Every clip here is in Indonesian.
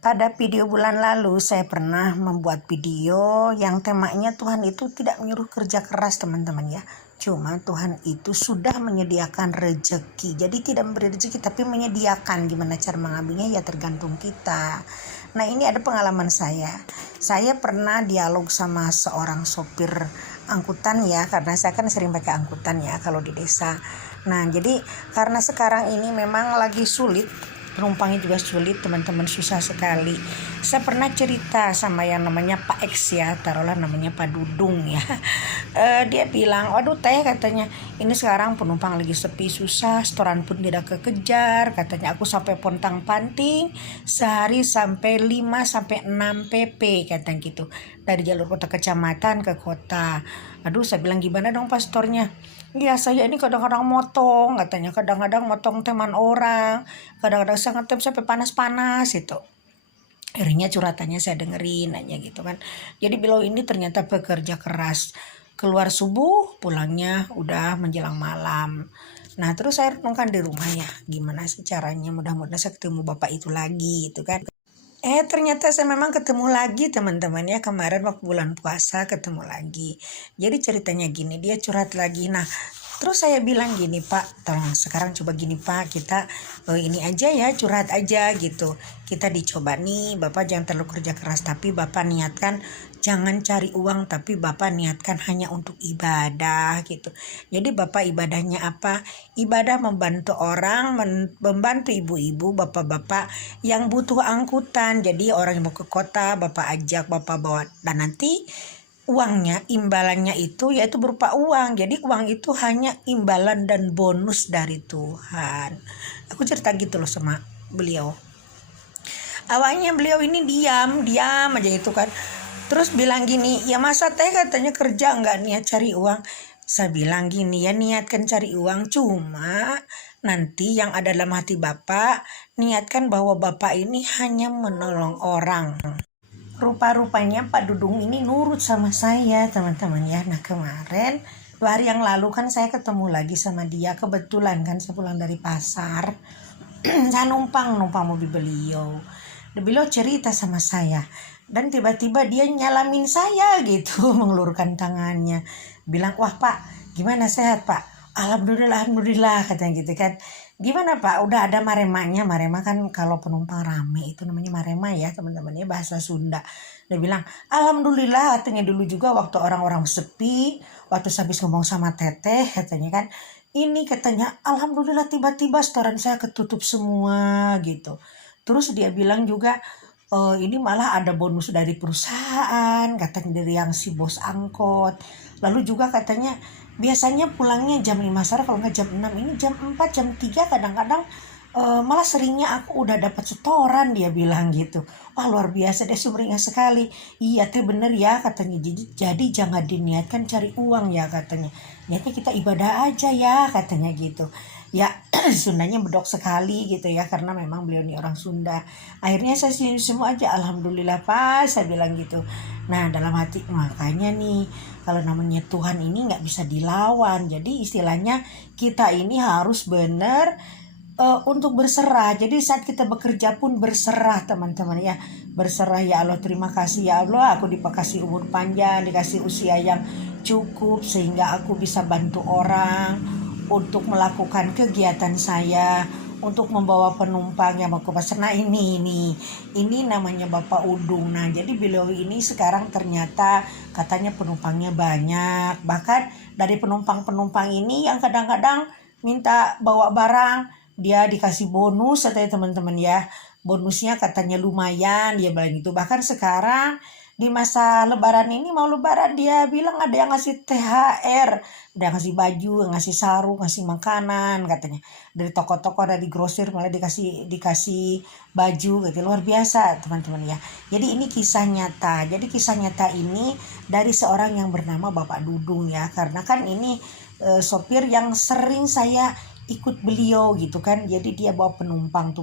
Pada video bulan lalu saya pernah membuat video yang temanya Tuhan itu tidak menyuruh kerja keras teman-teman ya. Cuma Tuhan itu sudah menyediakan rezeki. Jadi tidak memberi rezeki tapi menyediakan. Gimana cara mengambilnya ya tergantung kita. Nah ini ada pengalaman saya. Saya pernah dialog sama seorang sopir angkutan ya. Karena saya kan sering pakai angkutan ya kalau di desa. Nah jadi karena sekarang ini memang lagi sulit, penumpangnya juga sulit teman-teman, susah sekali. Saya pernah cerita sama yang namanya Pak X ya, taruhlah namanya Pak Dudung ya. Dia bilang, waduh teh katanya, ini sekarang penumpang lagi sepi, susah, setoran pun tidak kekejar. Katanya aku sampai pontang panting sehari sampai 5 sampai 6 pp katanya gitu, dari jalur kota kecamatan ke kota. Aduh saya bilang gimana dong pastornya. Ya saya ini kadang-kadang motong katanya, kadang-kadang motong teman orang, kadang-kadang saya ngetem sampai panas-panas itu. Akhirnya curhatannya saya dengerin aja gitu kan. Jadi beliau ini ternyata pekerja keras, keluar subuh pulangnya udah menjelang malam. Nah terus saya renungkan di rumah ya, gimana sih caranya, mudah-mudahan saya ketemu bapak itu lagi gitu kan. Ternyata saya memang ketemu lagi teman-teman ya, kemarin waktu bulan puasa ketemu lagi. Jadi ceritanya gini, dia curhat lagi. Nah terus saya bilang gini, Pak tolong sekarang coba gini Pak, kita ini aja ya, curhat aja gitu. Kita dicoba nih, Bapak jangan terlalu kerja keras, tapi Bapak niatkan jangan cari uang, tapi Bapak niatkan hanya untuk ibadah gitu. Jadi Bapak ibadahnya apa? Ibadah membantu orang, membantu ibu-ibu, bapak-bapak yang butuh angkutan. Jadi orang yang mau ke kota Bapak ajak, Bapak bawa, dan nanti uangnya, imbalannya itu yaitu berupa uang. Jadi uang itu hanya imbalan dan bonus dari Tuhan. Aku cerita gitu loh sama beliau. Awalnya beliau ini diam aja itu kan. Terus bilang gini, ya masa teh katanya kerja nggak niat cari uang. Saya bilang gini, ya niatkan cari uang, cuma nanti yang ada dalam hati Bapak, niatkan bahwa Bapak ini hanya menolong orang. Rupa-rupanya Pak Dudung ini nurut sama saya teman-teman ya. Nah kemarin 2 hari yang lalu kan saya ketemu lagi sama dia. Kebetulan kan saya pulang dari pasar. Saya numpang mobil beliau. Beliau cerita sama saya. Dan tiba-tiba dia nyalamin saya gitu. Mengelurkan tangannya. Bilang, wah Pak gimana sehat Pak? Alhamdulillah katanya gitu kan. Gimana Pak? Udah ada maremanya. Marema kan kalau penumpang rame itu namanya marema ya teman-teman ya, bahasa Sunda. Dia bilang alhamdulillah katanya, dulu juga waktu orang-orang sepi, waktu habis ngomong sama teteh katanya kan, ini katanya alhamdulillah tiba-tiba setoran saya ketutup semua gitu. Terus dia bilang juga ini malah ada bonus dari perusahaan katanya, dari yang si bos angkot. Lalu juga katanya biasanya pulangnya jam 5 sore, kalau nggak jam 6, ini jam 4 jam 3 kadang-kadang malah seringnya aku udah dapat setoran, dia bilang gitu. Wah luar biasa deh, sumringah sekali. Iya teh bener ya katanya, jadi jangan diniatkan cari uang ya katanya, niatnya kita ibadah aja ya katanya gitu ya. Sundanya bedok sekali gitu ya, karena memang beliau ini orang Sunda. Akhirnya saya senyum semua aja, alhamdulillah Pak saya bilang gitu. Nah dalam hati, makanya nih kalau namanya Tuhan ini nggak bisa dilawan. Jadi istilahnya kita ini harus benar untuk berserah. Jadi saat kita bekerja pun berserah teman-teman ya. Berserah, ya Allah terima kasih ya Allah, aku dikasih umur panjang, dikasih usia yang cukup sehingga aku bisa bantu orang untuk melakukan kegiatan saya, untuk membawa penumpang yang mau ke pasar. Nah ini namanya Bapak Udung. Nah jadi beliau ini sekarang ternyata katanya penumpangnya banyak. Bahkan dari penumpang-penumpang ini yang kadang-kadang minta bawa barang, dia dikasih bonus katanya teman-teman ya. Bonusnya katanya lumayan, dia bilang gitu. Bahkan sekarang di masa lebaran ini, mau lebaran, dia bilang ada yang ngasih THR, ada yang ngasih baju, ngasih sarung, ngasih makanan katanya. Dari toko-toko, dari grosir malah dikasih baju gitu. Luar biasa teman-teman ya. Jadi ini kisah nyata. Jadi kisah nyata ini dari seorang yang bernama Bapak Dudung ya. Karena kan ini sopir yang sering saya ikut beliau gitu kan. Jadi dia bawa penumpang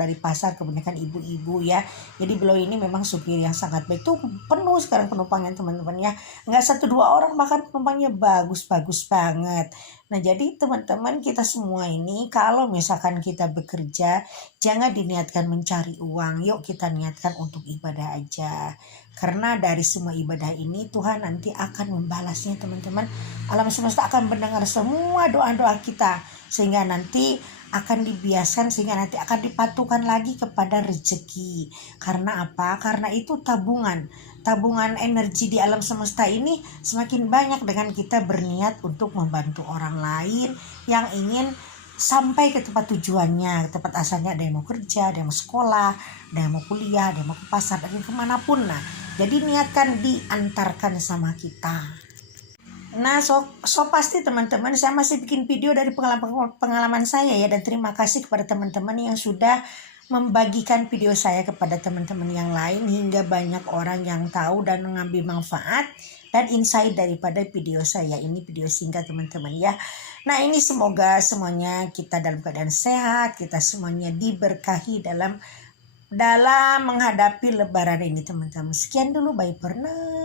dari pasar, kebanyakan ibu-ibu ya. Jadi beliau ini memang supir yang sangat baik. Tuh penuh sekarang penumpangnya teman-teman ya, nggak 1-2 orang, bahkan penumpangnya bagus banget. Nah, jadi teman-teman kita semua ini kalau misalkan kita bekerja, jangan diniatkan mencari uang. Yuk kita niatkan untuk ibadah aja. Karena dari semua ibadah ini Tuhan nanti akan membalasnya teman-teman. Alam semesta akan mendengar semua doa-doa kita. Sehingga nanti akan dibiasakan, sehingga nanti akan dipatukan lagi kepada rezeki. Karena apa? Karena itu tabungan energi di alam semesta ini semakin banyak dengan kita berniat untuk membantu orang lain yang ingin sampai ke tempat tujuannya, ke tempat asalnya. Ada yang mau kerja, ada yang mau sekolah, ada yang mau kuliah, ada yang mau ke pasar, ada yang kemanapun. Nah, jadi niatkan diantarkan sama kita. Nah, so pasti teman-teman saya masih bikin video dari pengalaman saya ya, dan terima kasih kepada teman-teman yang sudah membagikan video saya kepada teman-teman yang lain hingga banyak orang yang tahu dan mengambil manfaat dan insight daripada video saya. Ini video singkat teman-teman ya. Nah, ini semoga semuanya kita dalam keadaan sehat, kita semuanya diberkahi dalam menghadapi lebaran ini teman-teman. Sekian dulu, bye for now.